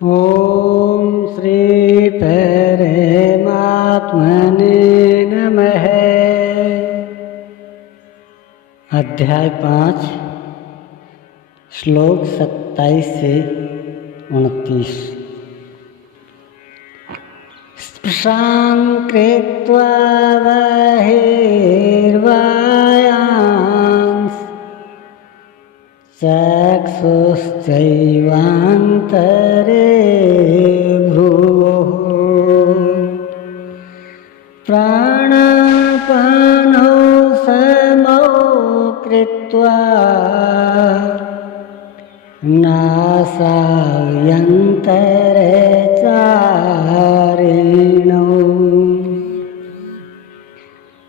ओम श्री परमात्मने नमः। अध्याय 5 श्लोक 27 से 29। स्पृशां कृत्वा बहिर्वायांस् चक्षुश्चैवान्तरे भ्रुवोः प्राणापानौ समौ कृत्वा नासाव्यन्तरे चारिणौ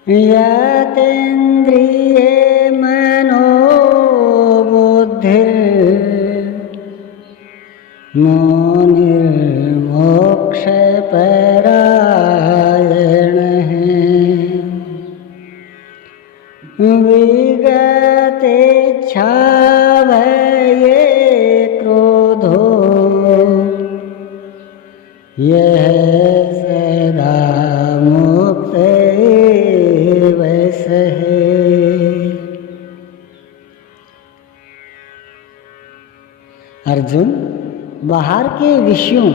यतेन्द्रिये निर्मोक्षपरायणः विगतेच्छाभये क्रोधो यः सदा मुक्त एव सः। अर्जुन, बाहर के विषयों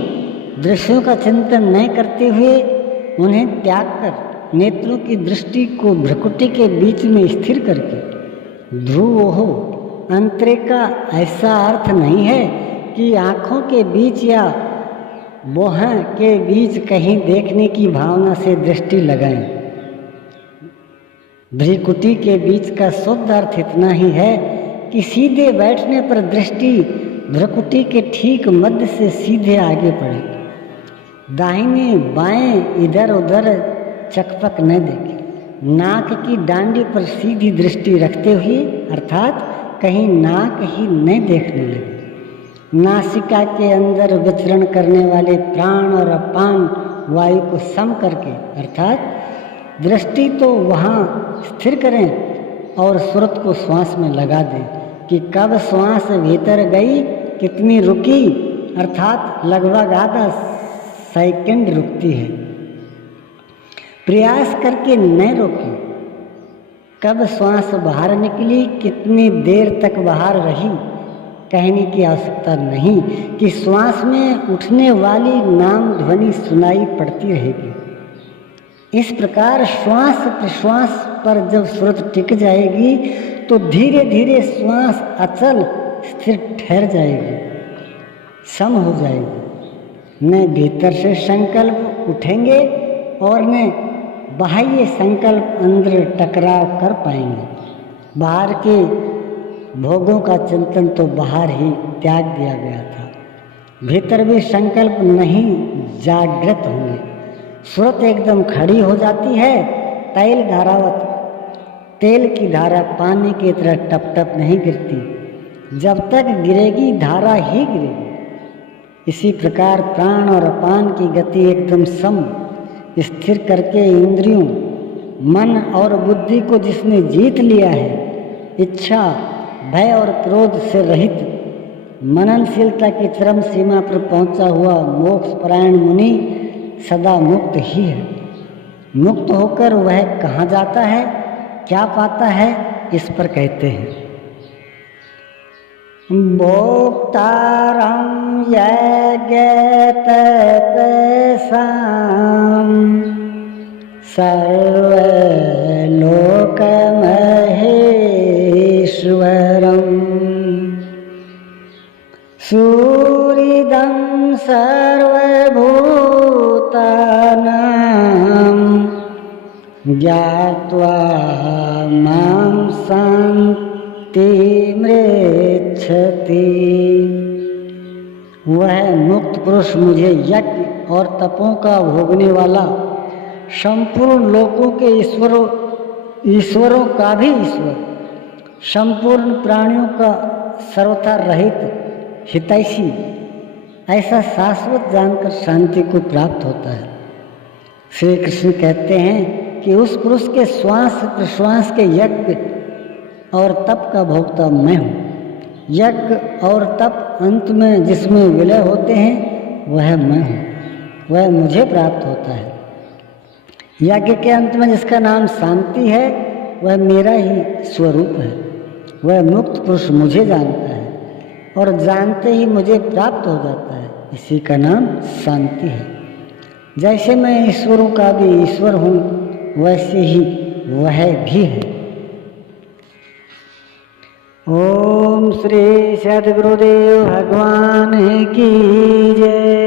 दृश्यों का चिंतन न करते हुए उन्हें त्याग कर नेत्रों की दृष्टि को भ्रकुटी के बीच में स्थिर करके ध्रुव हो। अंतरे का ऐसा अर्थ नहीं है कि आँखों के बीच या मोह के बीच कहीं देखने की भावना से दृष्टि लगाएं। भ्रकुटी के बीच का शुद्ध अर्थ इतना ही है कि सीधे बैठने पर दृष्टि भ्रकुटी के ठीक मध्य से सीधे आगे बढ़े, दाहिने बाएं इधर उधर चकपक न देखे, नाक की डांडी पर सीधी दृष्टि रखते हुए अर्थात कहीं नाक ही न देखने लगे। नासिका के अंदर विचरण करने वाले प्राण और अपान वायु को सम करके अर्थात दृष्टि तो वहाँ स्थिर करें और सुरत को श्वास में लगा दें कि कब श्वास भीतर गई, कितनी रुकी, अर्थात लगभग आधा सेकंड रुकती है। प्रयास करके न रोकें। कब श्वास बाहर निकली, कितनी देर तक बाहर रही, कहने की आवश्यकता नहीं कि श्वास में उठने वाली नाम ध्वनि सुनाई पड़ती रहेगी। इस प्रकार श्वास प्रश्वास पर जब सुरत टिक जाएगी तो धीरे धीरे श्वास अचल स्थिर ठहर जाएगी, सम हो जाएगी। न भीतर से संकल्प उठेंगे और न बाह्य संकल्प अंदर टकराव कर पाएंगे। बाहर के भोगों का चिंतन तो बाहर ही त्याग दिया गया था, भीतर भी संकल्प नहीं जागृत होंगे। सुरत एकदम खड़ी हो जाती है, तैल धारावत। तेल की धारा पानी की तरह टप टप नहीं गिरती, जब तक गिरेगी धारा ही गिरेगी। इसी प्रकार प्राण और अपान की गति एकदम सम स्थिर करके इंद्रियों, मन और बुद्धि को जिसने जीत लिया है, इच्छा, भय और क्रोध से रहित, मननशीलता की चरम सीमा पर पहुंचा हुआ मोक्षपरायण मुनि सदा मुक्त ही है। मुक्त होकर वह कहाँ जाता है, क्या पाता है, इस पर कहते हैं भोक्तारं यज्ञतपसां सर्वलोकमहेश्वरं सूरिदं सर्वभूतानां ज्ञात्वा मां शान्तिमृच्छति। वह मुक्त पुरुष मुझे यज्ञ और तपों का भोगने वाला, संपूर्ण लोकों के ईश्वरों का भी ईश्वर, संपूर्ण प्राणियों का सर्वथा रहित हितैषी, ऐसा शाश्वत जानकर शांति को प्राप्त होता है। श्री कृष्ण कहते हैं कि उस पुरुष के श्वास प्रश्वास के यज्ञ और तप का भोक्ता मैं हूँ। यज्ञ और तप अंत में जिसमें विलय होते हैं वह मैं हूँ, वह मुझे प्राप्त होता है। यज्ञ के अंत में जिसका नाम शांति है वह मेरा ही स्वरूप है। वह मुक्त पुरुष मुझे जानता है और जानते ही मुझे प्राप्त हो जाता है। इसी का नाम शांति है। जैसे मैं ईश्वरों का भी ईश्वर हूँ वैसे ही वह भी है। ओम श्री सद्गुरुदेव भगवान की जय।